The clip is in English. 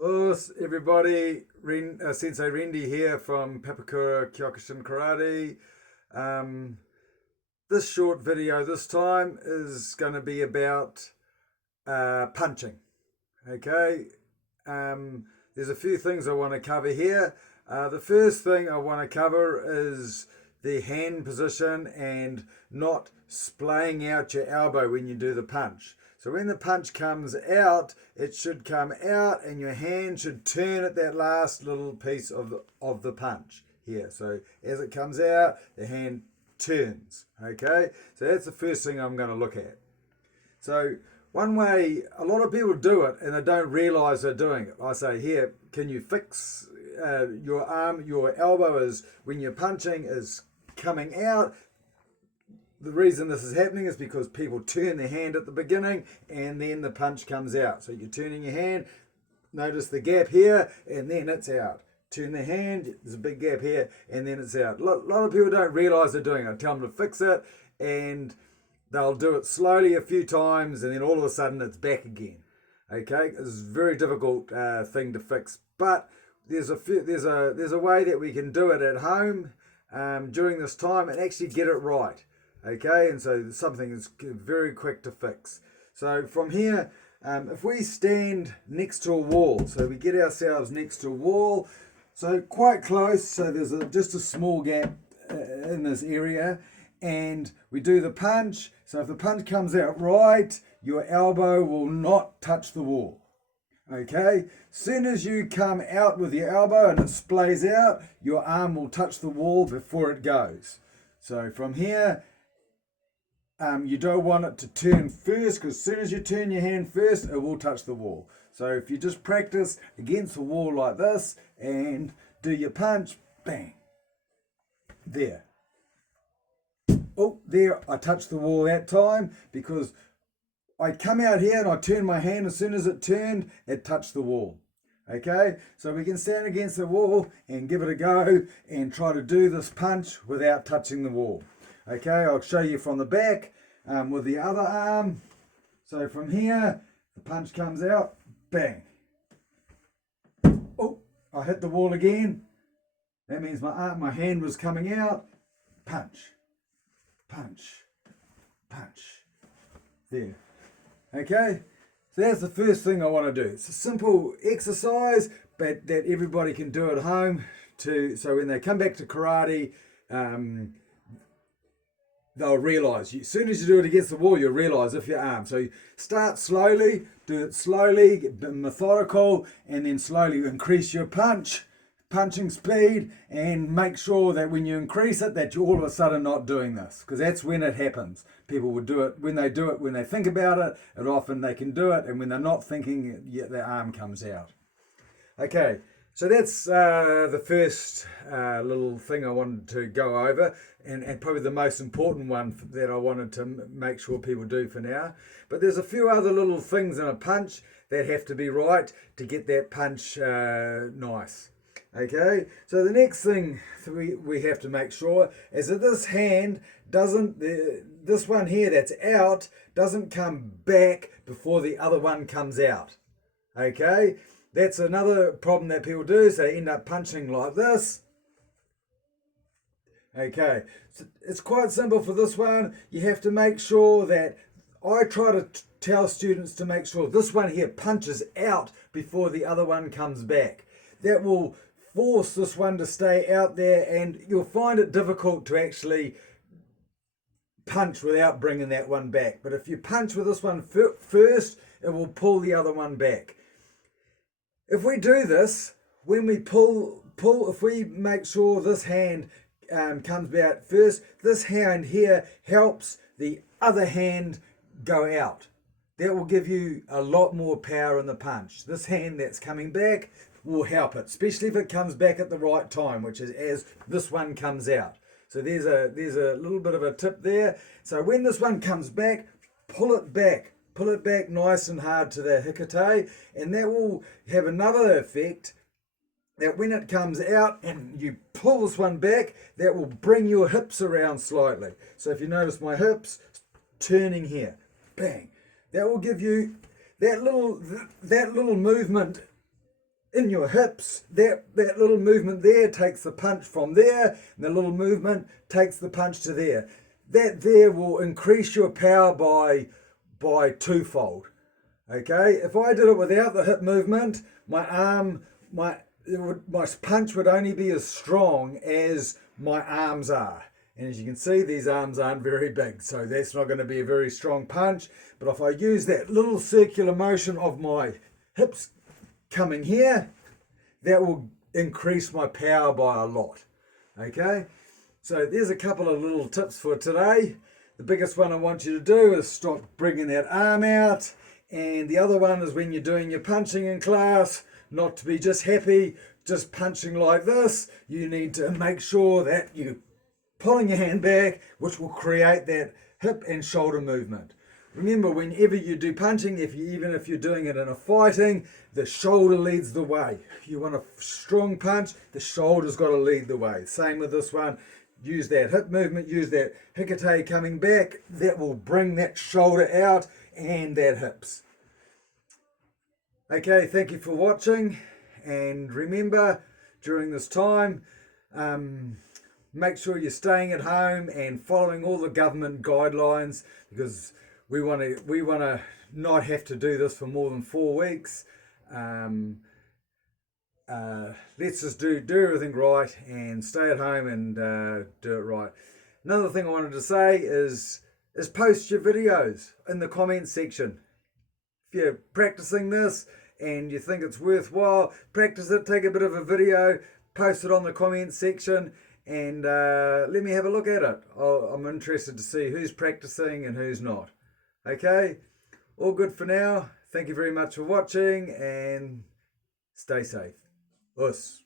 Hello, everybody. Sensei Rendi here from Papakura Kyokushin Karate. Um, this short video this time is going to be about punching. Okay, there's a few things I want to cover here. The first thing I want to cover is the hand position and not splaying out your elbow when you do the punch. So when the punch comes out, it should come out and your hand should turn at that last little piece of the punch here. So as it comes out, the hand turns. Okay, so that's the first thing I'm going to look at. So one way, a lot of people do it and they don't realize they're doing it. I say, here, can you fix your arm, your elbow is, when you're punching, is coming out. The reason this is happening is because people turn their hand at the beginning and then the punch comes out. So you're turning your hand, notice the gap here, and then it's out. Turn the hand, there's a big gap here, and then it's out. A lot of people don't realize they're doing it. I tell them to fix it, and they'll do it slowly a few times, and then all of a sudden it's back again. Okay, it's a very difficult thing to fix, but there's a way that we can do it at home during this time and actually get it right. Okay, and so something is very quick to fix. So from here, if we stand next to a wall, so we get ourselves next to a wall, so quite close, so there's just a small gap in this area, and we do the punch. So if the punch comes out right, your elbow will not touch the wall. Okay, soon as you come out with your elbow and it splays out, your arm will touch the wall before it goes. So from here, you don't want it to turn first, because as soon as you turn your hand first, it will touch the wall. So if you just practice against the wall like this and do your punch, bang, there. Oh, there, I touched the wall that time because I come out here and I turn my hand. As soon as it turned, it touched the wall. Okay, so we can stand against the wall and give it a go and try to do this punch without touching the wall. Okay, I'll show you from the back with the other arm. So from here, the punch comes out, bang. Oh, I hit the wall again. That means my hand was coming out. Punch, punch, punch. There. Okay, so that's the first thing I want to do. It's a simple exercise, but that everybody can do at home. So when they come back to karate, they'll realise. As soon as you do it against the wall, you'll realise if your arm. So you start slowly, do it slowly, get methodical, and then slowly increase your punching speed, and make sure that when you increase it, that you're all of a sudden not doing this, because that's when it happens. People will do it, when they think about it, and often they can do it, and when they're not thinking, yet their arm comes out. Okay, so that's the first little thing I wanted to go over, and probably the most important one that I wanted to make sure people do for now. But there's a few other little things in a punch that have to be right to get that punch nice. Okay, so the next thing we have to make sure is that this hand doesn't, this one here that's out, doesn't come back before the other one comes out. Okay, that's another problem that people do, so they end up punching like this. Okay, so it's quite simple for this one. You have to make sure that, I try to tell students to make sure this one here punches out before the other one comes back. That will force this one to stay out there, and you'll find it difficult to actually punch without bringing that one back. But if you punch with this one first, it will pull the other one back. If we do this, when we pull, if we make sure this hand comes out first, this hand here helps the other hand go out. That will give you a lot more power in the punch. This hand that's coming back will help it, especially if it comes back at the right time, which is as this one comes out. So there's a little bit of a tip there. So when this one comes back, pull it back nice and hard to the hikate, and that will have another effect, that when it comes out and you pull this one back, that will bring your hips around slightly. So if you notice my hips turning here, bang, that will give you that little movement in your hips, that little movement there takes the punch from there, and the little movement takes the punch to there. That there will increase your power by twofold. Okay, if I did it without the hip movement, my punch would only be as strong as my arms are. And as you can see, these arms aren't very big, so that's not going to be a very strong punch. But if I use that little circular motion of my hips coming here, that will increase my power by a lot. Okay, so there's a couple of little tips for today. The biggest one I want you to do is stop bringing that arm out. And the other one is when you're doing your punching in class, not to be just happy, just punching like this. You need to make sure that you're pulling your hand back, which will create that hip and shoulder movement. Remember, whenever you do punching, even if you're doing it in a fighting, the shoulder leads the way. You want a strong punch, the shoulder's got to lead the way. Same with this one. Use that hip movement, use that hikate coming back. That will bring that shoulder out and that hips. Okay, thank you for watching. And remember, during this time, make sure you're staying at home and following all the government guidelines, because we want to not have to do this for more than 4 weeks. Let's just do everything right and stay at home and do it right. Another thing I wanted to say is post your videos in the comment section. If you're practicing this and you think it's worthwhile, practice it, take a bit of a video, post it on the comment section, and let me have a look at it. I'm interested to see who's practicing and who's not. Okay, all good for now. Thank you very much for watching, and stay safe. Us.